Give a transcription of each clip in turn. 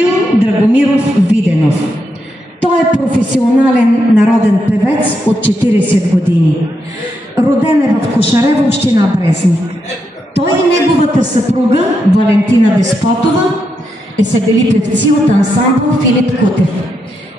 Божило Драгомиров Виденов. Той е професионален народен певец от 40 години. Роден е в Кошарево, община Брезник. Той и неговата съпруга Валентина Деспотова са били певци от ансамбъл Филип Кутев.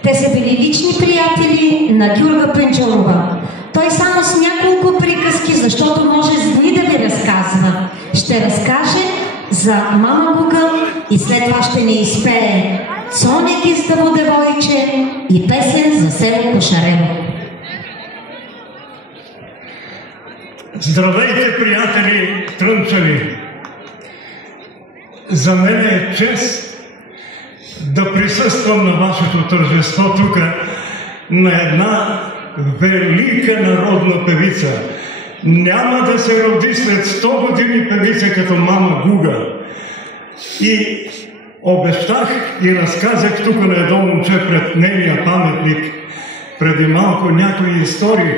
Те са били лични приятели на Гюрга Пенчарова. Той само с няколко приказки, защото може с дни да ви разказва, ще разкаже за Мама Гуга и след това ще ни изпее Цоне Гиздаво девойче и песен за село Кошарево. Здравейте, приятели трънчани! За мен е чест да присъствам на вашето тържество тук на една велика народна певица. Няма да се роди след 100 години певица като Мама Гуга. И обещах и разказах тук на едно момче пред нейния паметник преди малко някои истории,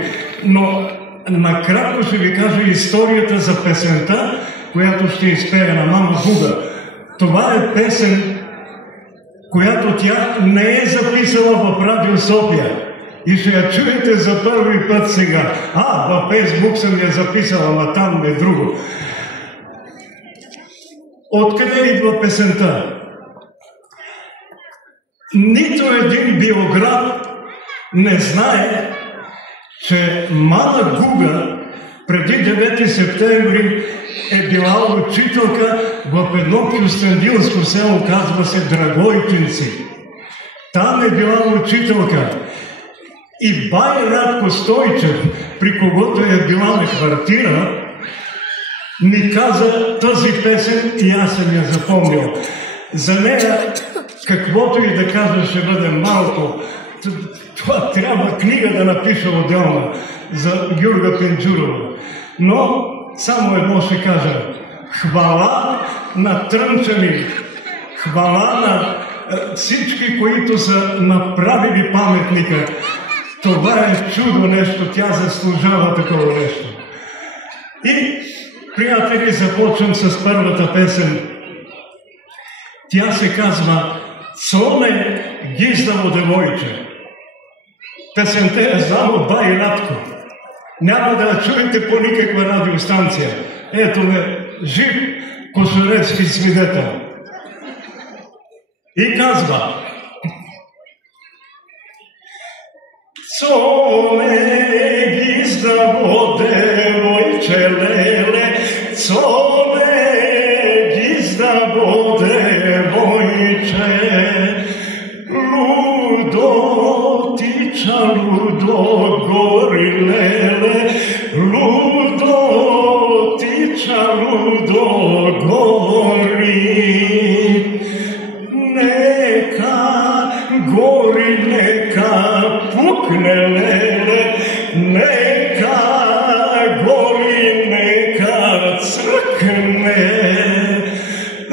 но накратко ще ви кажа историята за песента, която ще изпее на Мама Гуга. Това е песен, която тя не е записала в Радио София. И ще я чуете за първи път сега. Във Фейсбук съм я записала, а там е друго. Откъде идва песента? Нито един биограф не знае, че Мама Гуга преди 9 септември е била учителка в едно кюстендилско село, казва се Драгойтинци. Там е била учителка. И бай Радко Стойчев, при когото е била на квартира, ми каза тази песен и аз съм я запомнил. За нея, каквото и да кажа, ще бъде малко. Това трябва книга да напиша отделна за Гюрга Пенчарова. Но само едно ще кажа. Хвала на трънчани, хвала на всички, които са направили паметника. Това е чудо нещо, тя заслужава такова нещо. И, приятели, започвам с първата песен. Тя се казва Цоне Гиздаво девойче. Песента е знам от бай Радко. Няма да я чуете по никаква радиостанция. Ето ме, жив кошаревски свидетел. И казва Цоне Гиздаво девойче леле, Цоне Гиздаво девойче, лудо тича, лудо гори леле, лудо тича, лудо гори. Нека гори, нека пукне леле, нека гори, нека цръкне.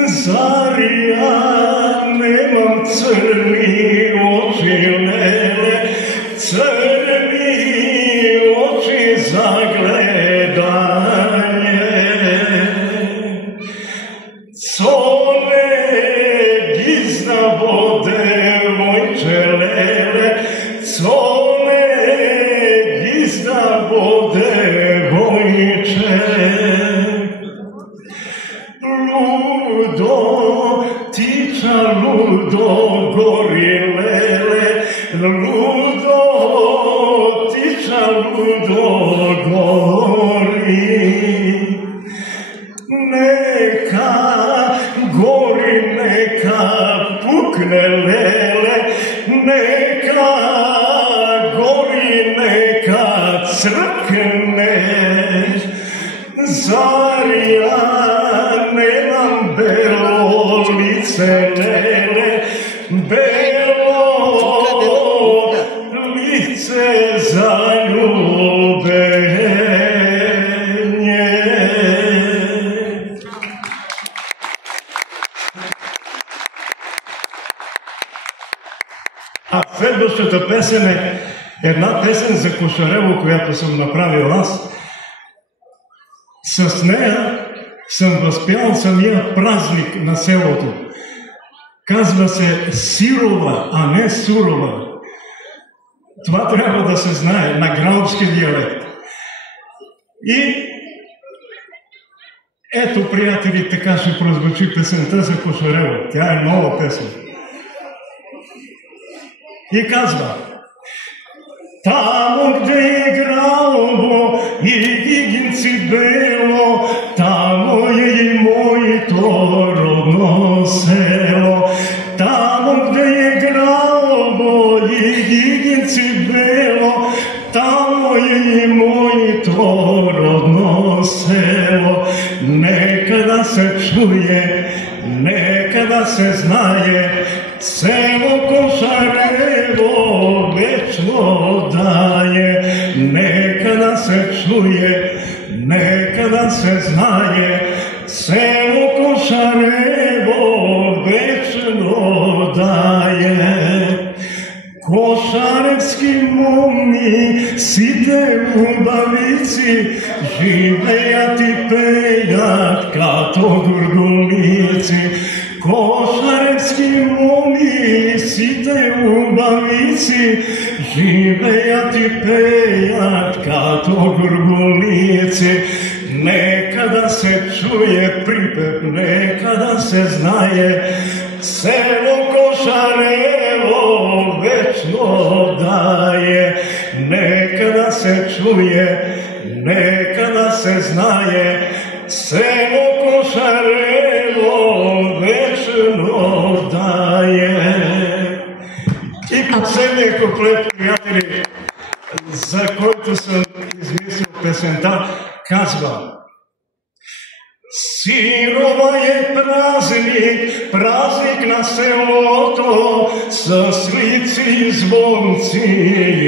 Заря немам църни очи леле, църни очи за гледане. Цоне Гиздаво девойче леле, Цоне Гиздаво девойче, лудо тича, лудо гори леле, лудо тича, лудо гори. Нека гори, нека пукне леле, нека гори, нека цръкне. Заря немам бело лице леле, бело лице за любење. А следващата песен е една песен за Кошарево, която съм направил аз. С нея съм възпял самия празник на селото. Казва се сирова, а не сурова. Това трябва да се знае на граубски диалект. И ето, приятели, така ще прозвучи песента за Кошарево. Тя е нова песен. И казва: тамо где е граубо и гигинци бело, тамо е и моето родно село. Тамо где е граубо и гигинци бело, тамо е и моето родно село. Нека да се чуе, нека да се знае, село Кошарево вечно дае. Нека да се чуе, нека да се знае, село Кошарево вечно дае. Кошаревски моми, сите убавици, живеят и пеят като гургулици. Кошаревски моми, сите убавици, живеят и пеят като гургулици. Нека да се чуе припев, нека да се знае, село Кошарево вечно дае. Нека да се чуе, нека да се знае, село Кошарево вечно дае. И последният куплет, приятели, за който съм измислил песента, казва: сирова е празник, празник на селото, с лици и звонци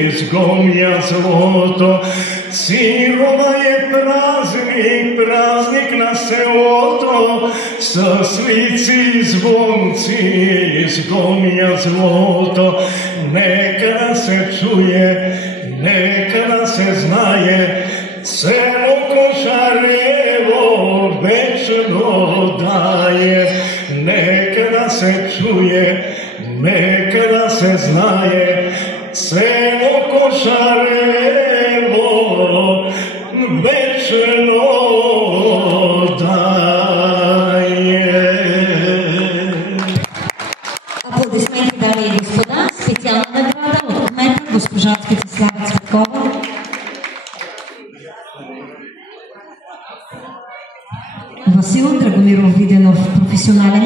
изгоня злото. Сирова е празник, празник на селото, с лици и звонци изгоня злото. Нека да се чуе, нека да се знае, село Кошарево вечно дае. Нека да се чуе, нека да се знае, село Кошарево вечно дае. Аплодисменти, дами и господа. Специална награда от кмета госпожа Цветислава Цветкова. Васил Драгомиров Виденов, професионален